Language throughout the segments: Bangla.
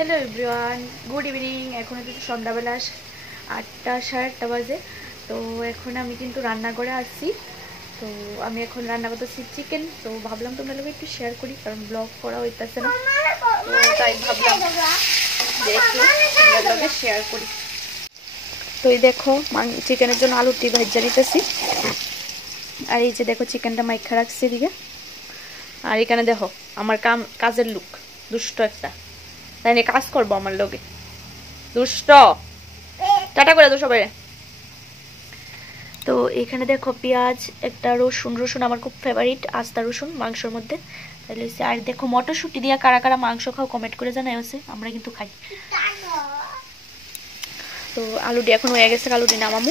हेलो एवरीवन गुड इवनिंग এখন হচ্ছে সন্ধ্যাবেলা 8টা 8:30 বাজে। তো এখন আমি কিন্তু রান্না করে আসছি। তো আমি এখন রান্না করতেছি চিকেন। তো ভাবলাম তোমরা লোকে একটু শেয়ার করি, কারণ ব্লগ করা হইতাছে না, তো তাই ভাবলাম যে একটু তোমরা লোকে শেয়ার করি। তো এই দেখো চিকেনের জন্য আলুটি ভাজা দিতেছি, আর এই যে দেখো চিকেনটা মাইখা রাখছি এদিকে। আর এখানে দেখো আমার কাজের লুক দুষ্ট একটা, তাই নিয়ে কাজ করবো আমার লোকে দুষ্ট। টাটা করে দো সবাই। তো এখানে দেখো পেঁয়াজ, একটা রসুন, রসুন আমার খুব ফেভারিট, আস্তা রসুন মাংসের মধ্যে। তাহলে আর দেখো মটরশুঁটি দিয়া কারা কারা মাংস খাও কমেন্ট করে জানাই হচ্ছে, আমরা কিন্তু খাই। তো আলুটি এখন হয়ে গেছে, আলুটি নামামু।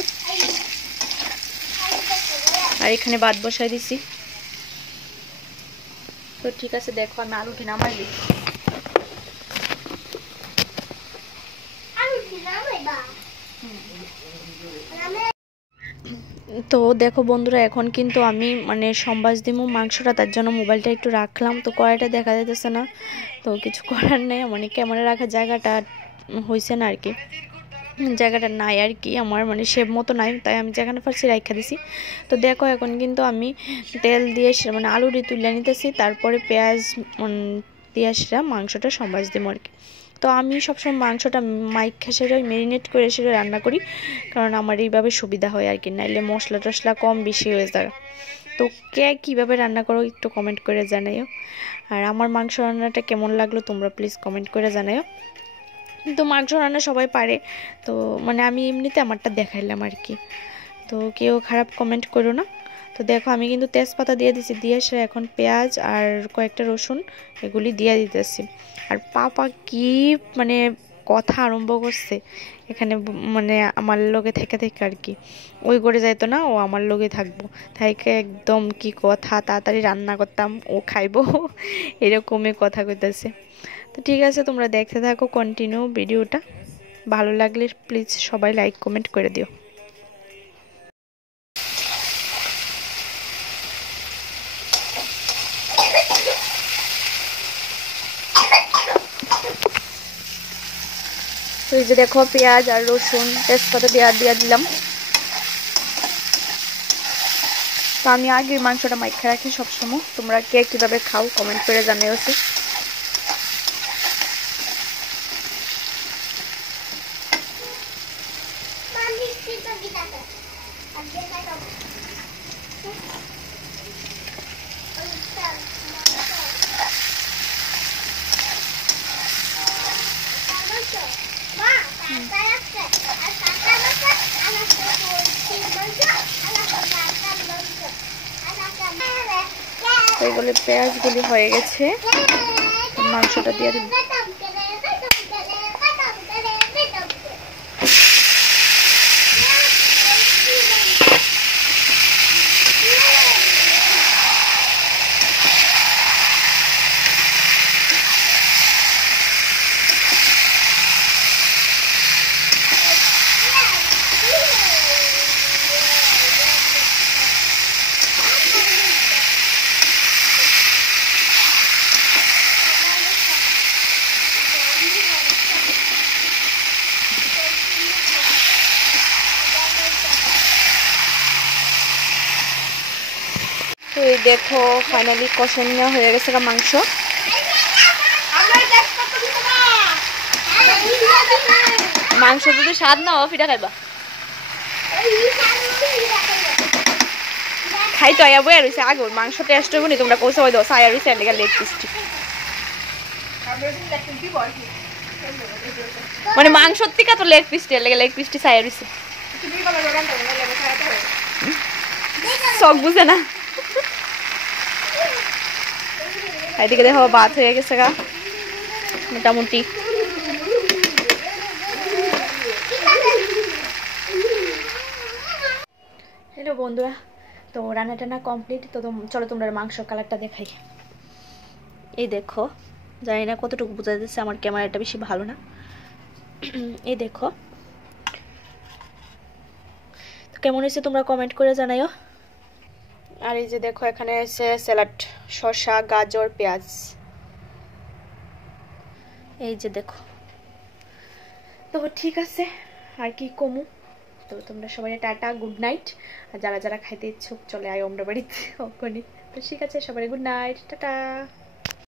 আর এখানে ভাত বসাই দিছি। তো ঠিক আছে, দেখো আমি আলুটি নামাই দিই। তো দেখো বন্ধুরা, এখন কিন্তু আমি মানে সম্বাস দিমু মাংসটা, তার জন্য মোবাইলটা একটু রাখলাম। তো কড়াইটা দেখা যাইতেছে না, তো কিছু করার নেই, মানে ক্যামেরা রাখার জায়গাটা হয়েছে না আর কি, জায়গাটা নাই আর কি, আমার মানে শেপ মতো নাই, তাই আমি যেখানে পারছি রাখা দিছি। তো দেখো এখন কিন্তু আমি তেল দিয়ে মানে আলুটি তুলে নিতেছি, তারপরে পেঁয়াজ দিয়ে মাংসটা সম্বাস দিব আর কি। তো আমি সবসময় মাংসটা মাইখা সেরে ম্যারিনেট করে সেরে রান্না করি, কারণ আমার এইভাবে সুবিধা হয় আর কি, নাইলে মশলা টশলা কম বেশি হয়ে যায়। তো কে কীভাবে রান্না করো একটু কমেন্ট করে জানাইও, আর আমার মাংস রান্নাটা কেমন লাগলো তোমরা প্লিজ কমেন্ট করে জানাইও। তো মাংস রান্না সবাই পারে, তো মানে আমি এমনিতে আমারটা দেখাইলাম আর কি, তো কেউ খারাপ কমেন্ট করো না। তো দেখো আমি কিন্তু তেজপাতা দিয়ে দিছি, দিয়ে সে এখন পেঁয়াজ আর কয়েকটা রসুন এগুলি দিয়ে দিতেছি। আর পাপা কি মানে কথা আরম্ভ করছে এখানে, মানে আমার লগে থেকে থেকে আর কি, ওই করে যাইতো না, ও আমার লগে থাকবো, তাইকে একদম কি কথা, তাড়াতাড়ি রান্না করতাম ও খাইবো এরকমই কথা কইতেছে। তো ঠিক আছে, তোমরা দেখতে থাকো কন্টিনিউ ভিডিওটা, ভালো লাগলে প্লিজ সবাই লাইক কমেন্ট করে দিও। তো এই যে দেখো পেঁয়াজ আর রসুন তেজপাতা দিয়ে দিলাম। তো আমি আগে মাংসটা মাইখা রাখি সবসময়, তোমরা কে কিভাবে খাও কমেন্ট করে জানাই হচ্ছে। এগুলি পেঁয়াজগুলি হয়ে গেছে, মাংসটা দিয়ে দিন। তো এই দেখো ফাইনালি কষানিয়া হয়ে গেছে মাংস। মাংস যদি স্বাদ না হয় ফিটা খাইবা, খাই তো আয়া বইয়া রয়েছে আগে মাংস টেস্ট হইব নি, তোমরা কৌশল দাও সায়া রয়েছে লেগে লেগ পিসটি, মানে মাংস থেকে তো লেগ পিসটি লেগে লেগ পিসটি সায়া রয়েছে, শখ বুঝে না। এদিকে দেখো ভাত হয়ে গেছে গা মোটামুটি। হ্যালো বন্ধুরা, তো রান্না টান্না কমপ্লিট। তো চলো তোমরা মাংস কালারটা দেখাই। এই দেখো, জানি না কতটুকু বোঝা যাচ্ছে, আমার ক্যামেরাটা বেশি ভালো না। এই দেখো, তো কেমন হয়েছে তোমরা কমেন্ট করে জানাইও। আর এই যে দেখো এখানে আছে স্যালাড, শসা, গাজর, পেঁয়াজ। এই যে দেখো তো ঠিক আছে আর কি কমু। তো তোমরা সবাই টাটা, গুড নাইট। আর যারা যারা খাইতে ইচ্ছুক চলে আয় আমরা বাড়িতে ওখানে। তো ঠিক আছে সবাই গুড নাইট, টাটা।